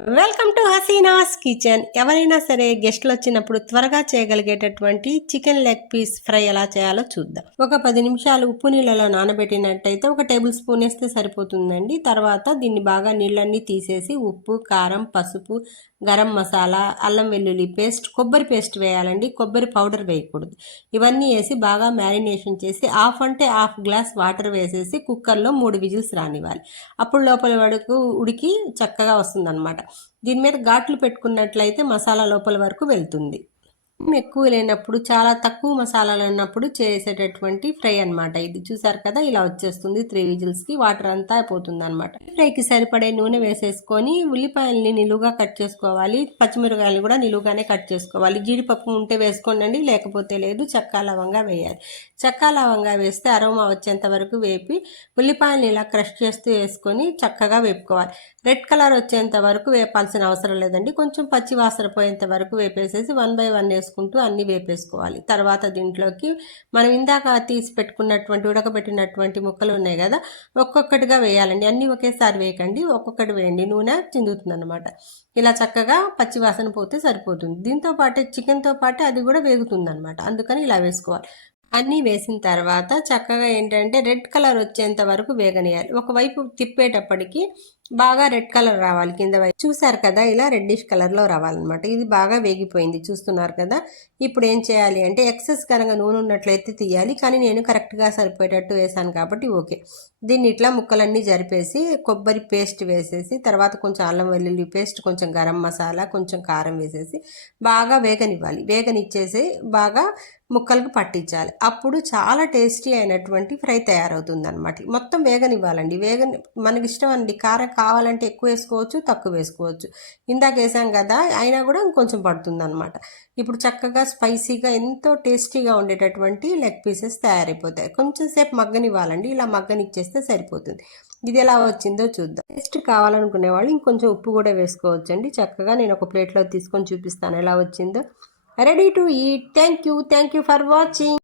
Welcome to Hasina's kitchen. ఎవరైనా సరే గెస్ట్లు వచ్చినప్పుడు త్వరగా చేయగలిగేటటువంటి చికెన్ లెగ్ పీస్ ఫ్రై ఎలా చేయాలో చూద్దాం. ఒక 10 నిమిషాలు ఉప్పు నీళ్ళలో నానబెట్టినట్టయితే ఒక టేబుల్ స్పూన్ వేస్తే సరిపోతుందండి. తర్వాత దీన్ని బాగా నీళ్ళన్నీ తీసేసి ఉప్పు, కారం, పసుపు, గరం మసాలా, అల్లం వెల్లుల్లి పేస్ట్, కొబ్బరి పేస్ట్ వేయాలండి. కొబ్బరి పౌడర్ వేయకూడదు. ఇవన్నీ వేసి బాగా మ్యారినేషన్ చేసి హాఫ్ గ్లాస్ వాటర్ వేసేసి కుక్కర్లో 3 విజిల్స్ రానివ్వాలి. అప్పుడు లోపల వరకు ఉడికి చక్కగా వస్తుందన్నమాట. దీని మీద ఘాట్లు పెట్టుకున్నట్లయితే మసాలా లోపల వరకు వెళ్తుంది. ఎక్కువ లేనప్పుడు, చాలా తక్కువ మసాలాలు ఉన్నప్పుడు చేసేటటువంటి ఫ్రై అనమాట. ఇది చూసారు కదా, ఇలా వచ్చేస్తుంది. 3 విజిల్స్కి వాటర్ అంతా అయిపోతుంది అనమాట. ఫ్రైకి సరిపడే నూనె వేసేసుకొని ఉల్లిపాయల్ని నిలువుగా కట్ చేసుకోవాలి. పచ్చిమిరకాయలు కూడా నిలువుగానే కట్ చేసుకోవాలి. జీడిపప్పు ఉంటే వేసుకోండి, లేకపోతే లేదు. చెక్క లవంగా వేయాలి. చెక్క లవంగా వేస్తే అరోమా వచ్చేంత వరకు వేపి ఉల్లిపాయల్ని ఇలా క్రష్ చేస్తూ వేసుకొని చక్కగా వేపుకోవాలి. రెడ్ కలర్ వచ్చేంత వరకు వేపాల్సిన అవసరం లేదండి. కొంచెం పచ్చి వాసన పోయేంత వరకు వేపేసేసి 1 by 1 వేసుకుంటూ అన్నీ వేపేసుకోవాలి. తర్వాత దీంట్లోకి మనం ఇందాక తీసి పెట్టుకున్నటువంటి ఉడకబెట్టినటువంటి ముక్కలు ఉన్నాయి కదా, ఒక్కొక్కటిగా వేయాలండి. అన్నీ ఒకేసారి వేయకండి, ఒక్కొక్కటి వేయండి. నూనె చిందుతుంది అనమాట. ఇలా చక్కగా పచ్చి వాసన పోతే సరిపోతుంది. దీంతో పాటే చికెన్తో పాటే అది కూడా వేగుతుంది అనమాట. అందుకని ఇలా వేసుకోవాలి. అన్నీ వేసిన తర్వాత చక్కగా ఏంటంటే రెడ్ కలర్ వచ్చేంత వరకు వేగనియాలి. ఒకవైపు తిప్పేటప్పటికి బాగా రెడ్ కలర్ రావాలి. కింద వైపు చూసారు కదా, ఇలా రెడ్డిష్ కలర్లో రావాలన్నమాట. ఇది బాగా వేగిపోయింది, చూస్తున్నారు కదా. ఇప్పుడు ఏం చేయాలి అంటే ఎక్సెస్ కనుక నూనె ఉన్నట్లయితే తీయాలి, కానీ నేను కరెక్ట్గా సరిపోయేటట్టు వేసాను కాబట్టి ఓకే. దీన్ని ఇట్లా ముక్కలన్నీ జరిపేసి కొబ్బరి పేస్ట్ వేసేసి తర్వాత కొంచెం అల్లం వెల్లుల్లి పేస్ట్, కొంచెం గరం మసాలా, కొంచెం కారం వేసేసి బాగా వేగనివ్వాలి. వేగనిచ్చేసి బాగా ముక్కలకు పట్టించాలి. అప్పుడు చాలా టేస్టీ అయినటువంటి ఫ్రై తయారవుతుంది అనమాట. మొత్తం వేగనివ్వాలండి. మనకి ఇష్టం అండి. కారం కావాలంటే ఎక్కువ వేసుకోవచ్చు, తక్కువ వేసుకోవచ్చు. ఇందాక వేసాం కదా, అయినా కూడా ఇంకొంచెం పడుతుంది అనమాట. ఇప్పుడు చక్కగా స్పైసీగా ఎంతో టేస్టీగా ఉండేటటువంటి లెగ్ పీసెస్ తయారైపోతాయి. కొంచెం సేపు మగ్గనివ్వాలండి. ఇలా మగ్గనిచ్చేస్తే సరిపోతుంది. ఇది ఎలా వచ్చిందో చూద్దాం. టేస్ట్ కావాలనుకునే వాళ్ళు ఇంకొంచెం ఉప్పు కూడా వేసుకోవచ్చండి. చక్కగా నేను ఒక ప్లేట్లో తీసుకొని చూపిస్తాను ఎలా వచ్చిందో. Ready to eat. Thank you for watching.